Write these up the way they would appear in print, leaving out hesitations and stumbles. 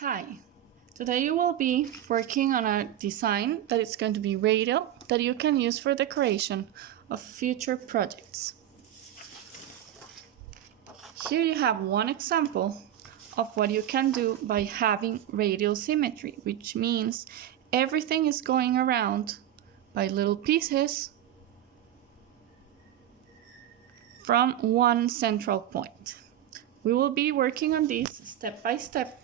Hi, today you will be working on a design that is going to be radial that you can use for decoration of future projects. Here you have one example of what you can do by having radial symmetry, which means everything is going around by little pieces from one central point. We will be working on this step by step,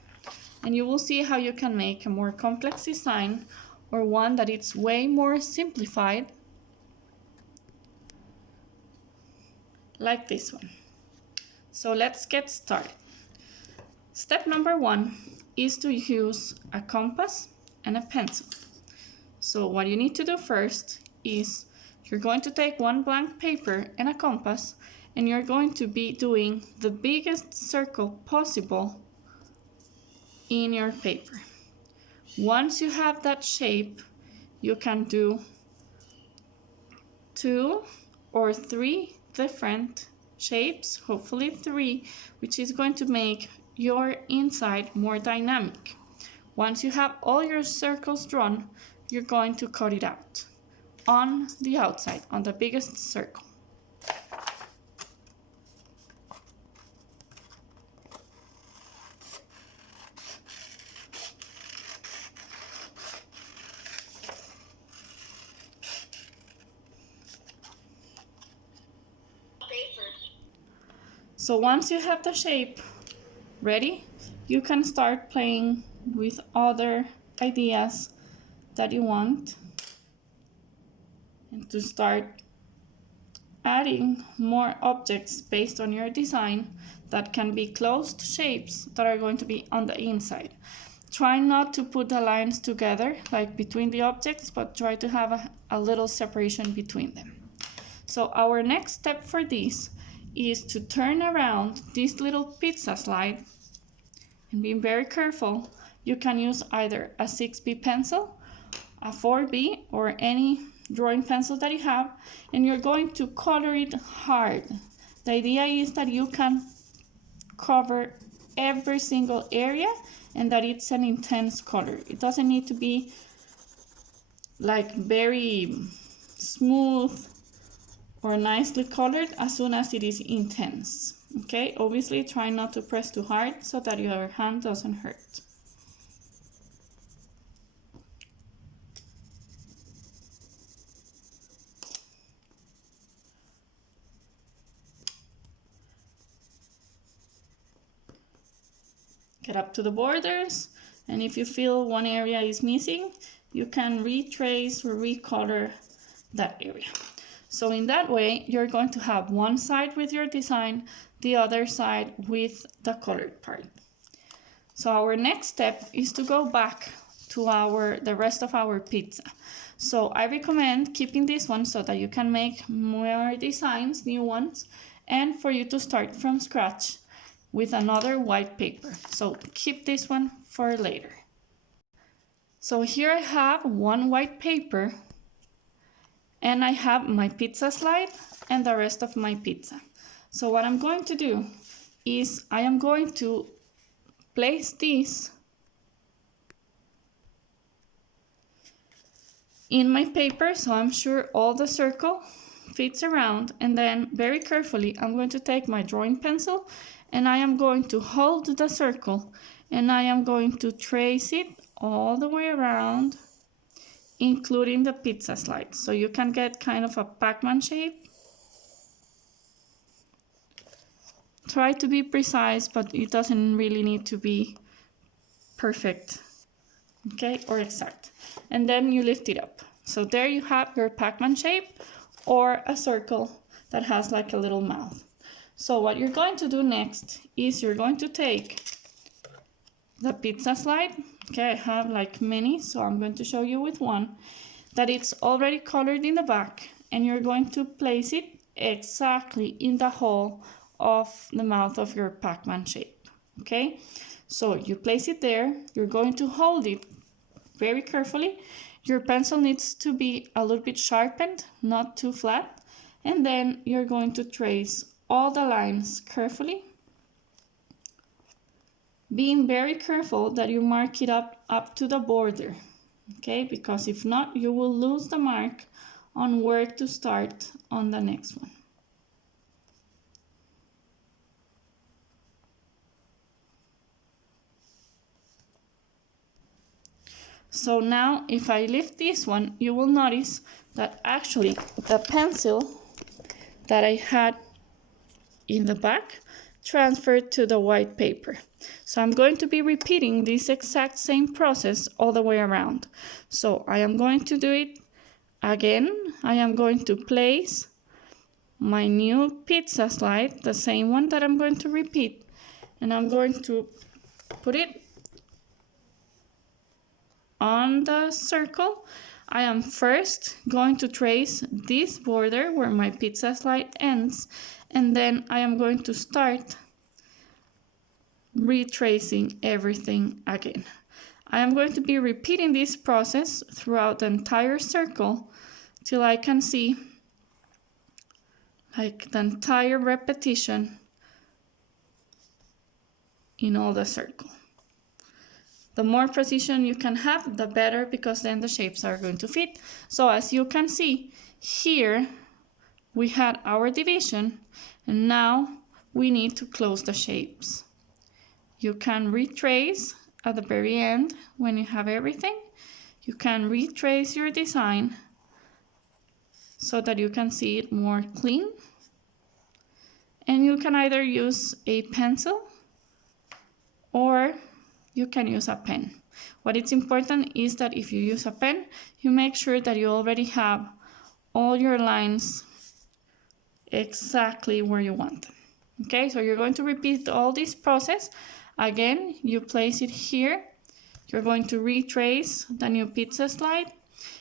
and you will see how you can make a more complex design or one that is way more simplified, like this one. So let's get started. Step number 1 is to use a compass and a pencil. So what you need to do first is you're going to take one blank paper and a compass, and you're going to be doing the biggest circle possible in your paper. Once you have that shape, you can do 2 or 3 different shapes, hopefully 3, which is going to make your inside more dynamic. Once you have all your circles drawn, you're going to cut it out on the outside, on the biggest circle. So once you have the shape ready, you can start playing with other ideas that you want and to start adding more objects based on your design that can be closed shapes that are going to be on the inside. Try not to put the lines together like between the objects, but try to have a little separation between them. So our next step for this is to turn around this little pizza slide, and being very careful. You can use either a 6B pencil, a 4B, or any drawing pencil that you have, and you're going to color it hard. The idea is that you can cover every single area and that it's an intense color. It doesn't need to be like very smooth or nicely colored as soon as it is intense. Okay, obviously try not to press too hard so that your hand doesn't hurt. Get up to the borders, and if you feel one area is missing, you can retrace or recolor that area. So in that way, you're going to have one side with your design, the other side with the colored part. So our next step is to go back to the rest of our pizza. So I recommend keeping this one so that you can make more designs, new ones, and for you to start from scratch with another white paper. So keep this one for later. So here I have one white paper, and I have my pizza slide and the rest of my pizza. So what I'm going to do is I am going to place this in my paper so I'm sure all the circle fits around, and then very carefully I'm going to take my drawing pencil and I am going to hold the circle and I am going to trace it all the way around, including the pizza slide, so you can get kind of a Pac-Man shape. Try to be precise, but it doesn't really need to be perfect, okay, or exact. And then you lift it up. So there you have your Pac-Man shape, or a circle that has like a little mouth. So what you're going to do next is you're going to take the pizza slide. Okay, I have like many, so I'm going to show you with one that it's already colored in the back, and you're going to place it exactly in the hole of the mouth of your Pac-Man shape. Okay, so you place it there, you're going to hold it very carefully. Your pencil needs to be a little bit sharpened, not too flat, and then you're going to trace all the lines carefully being very careful that you mark it up to the border, okay? Because if not, you will lose the mark on where to start on the next one. So now if I lift this one, you will notice that actually the pencil that I had in the back transferred to the white paper. So I'm going to be repeating this exact same process all the way around. So I am going to do it again. I am going to place my new pizza slide, the same one that I'm going to repeat, and I'm going to put it on the circle. I am first going to trace this border where my pizza slide ends, and then I am going to start retracing everything again. I am going to be repeating this process throughout the entire circle till I can see like the entire repetition in all the circle. The more precision you can have, the better, because then the shapes are going to fit. So as you can see, here we had our division, and now we need to close the shapes. You can retrace at the very end when you have everything. You can retrace your design so that you can see it more clean. And you can either use a pencil or you can use a pen. What is important is that if you use a pen, you make sure that you already have all your lines exactly where you want them. Okay, so you're going to repeat all this process. Again, you place it here. You're going to retrace the new pizza slide,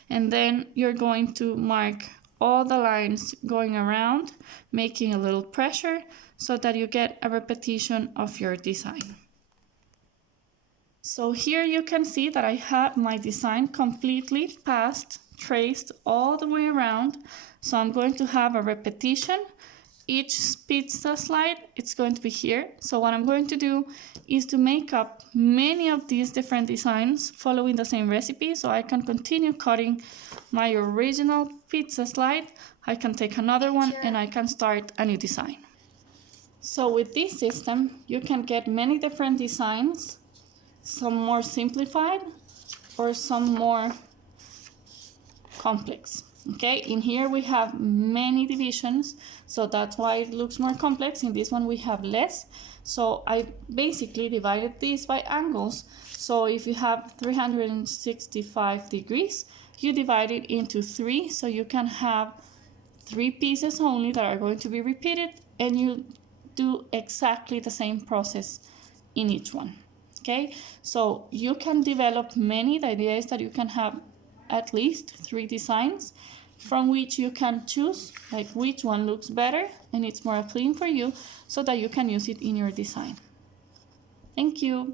and then you're going to mark all the lines going around, making a little pressure so that you get a repetition of your design. So here you can see that I have my design completely passed, traced all the way around. So I'm going to have a repetition. Each pizza slide, it's going to be here. So what I'm going to do is to make up many of these different designs following the same recipe, so I can continue cutting my original pizza slide. I can take another one and I can start a new design. So with this system, you can get many different designs, some more simplified or some more complex. Okay, in here we have many divisions, so that's why it looks more complex. In this one we have less, so I basically divided this by angles. So if you have 365 degrees, you divide it into 3, so you can have 3 pieces only that are going to be repeated, and you do exactly the same process in each one. Okay, so you can develop many. The idea is that you can have at least 3 designs from which you can choose like which one looks better and it's more appealing for you, so that you can use it in your design. Thank you.